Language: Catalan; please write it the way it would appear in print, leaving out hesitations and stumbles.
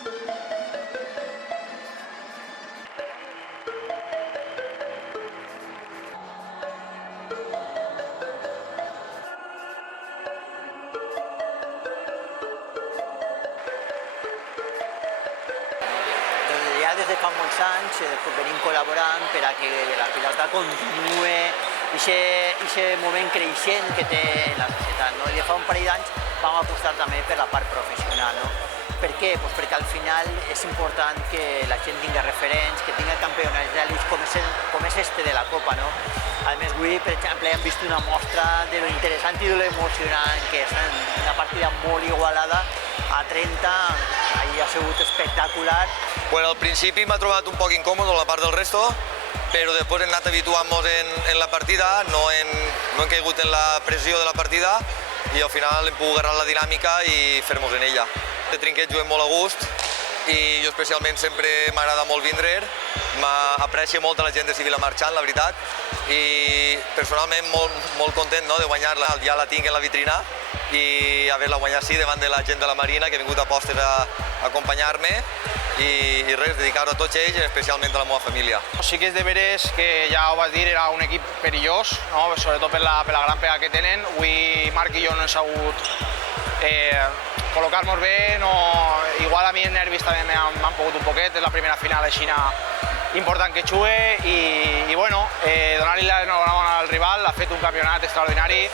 Ja des de fa molts anys venim col·laborant per a que la pilota continuï aquest moment creixent que té la societat. No? I de fa un parell d'anys vam apostar també per la part professional. No? Per què? Pues perquè al final és important que la gent tingui referents, que tingui campionats d'elit com és este de la Copa. No? A més, avui, per exemple, hem vist una mostra de lo interessant i de lo emocionant que és una partida molt igualada a 30, ahí ha sigut espectacular. Bueno, al principi m'ha trobat un poc incòmode la part del resto, però després hem anat habituant-nos en la partida, no hem caigut en la pressió de la partida i al final hem pogut agarrar la dinàmica i fer-nos en ella. De trinquet juguem molt a gust i jo especialment sempre m'agrada molt vindre, m'aprecia molt la gent de Civil marxant, la veritat, i personalment molt content de guanyar-la. Ja la tinc en la vitrina i haver-la guanyat sí davant de la gent de la Marina que ha vingut a postes a acompanyar-me i res, dedicar-ho a tots ells, especialment a la meva família. Sí que és de veres que ja ho vas dir, era un equip perillós, no? Sobretot per la gran pega que tenen. Avui Marc i jo no hem sabut col·locar-nos bé, igual a mi els nervis també m'han pogut un poquet, és la primera final així important que jugue i bueno, donar-li l'enhorabona al rival, ha fet un campionat extraordinari.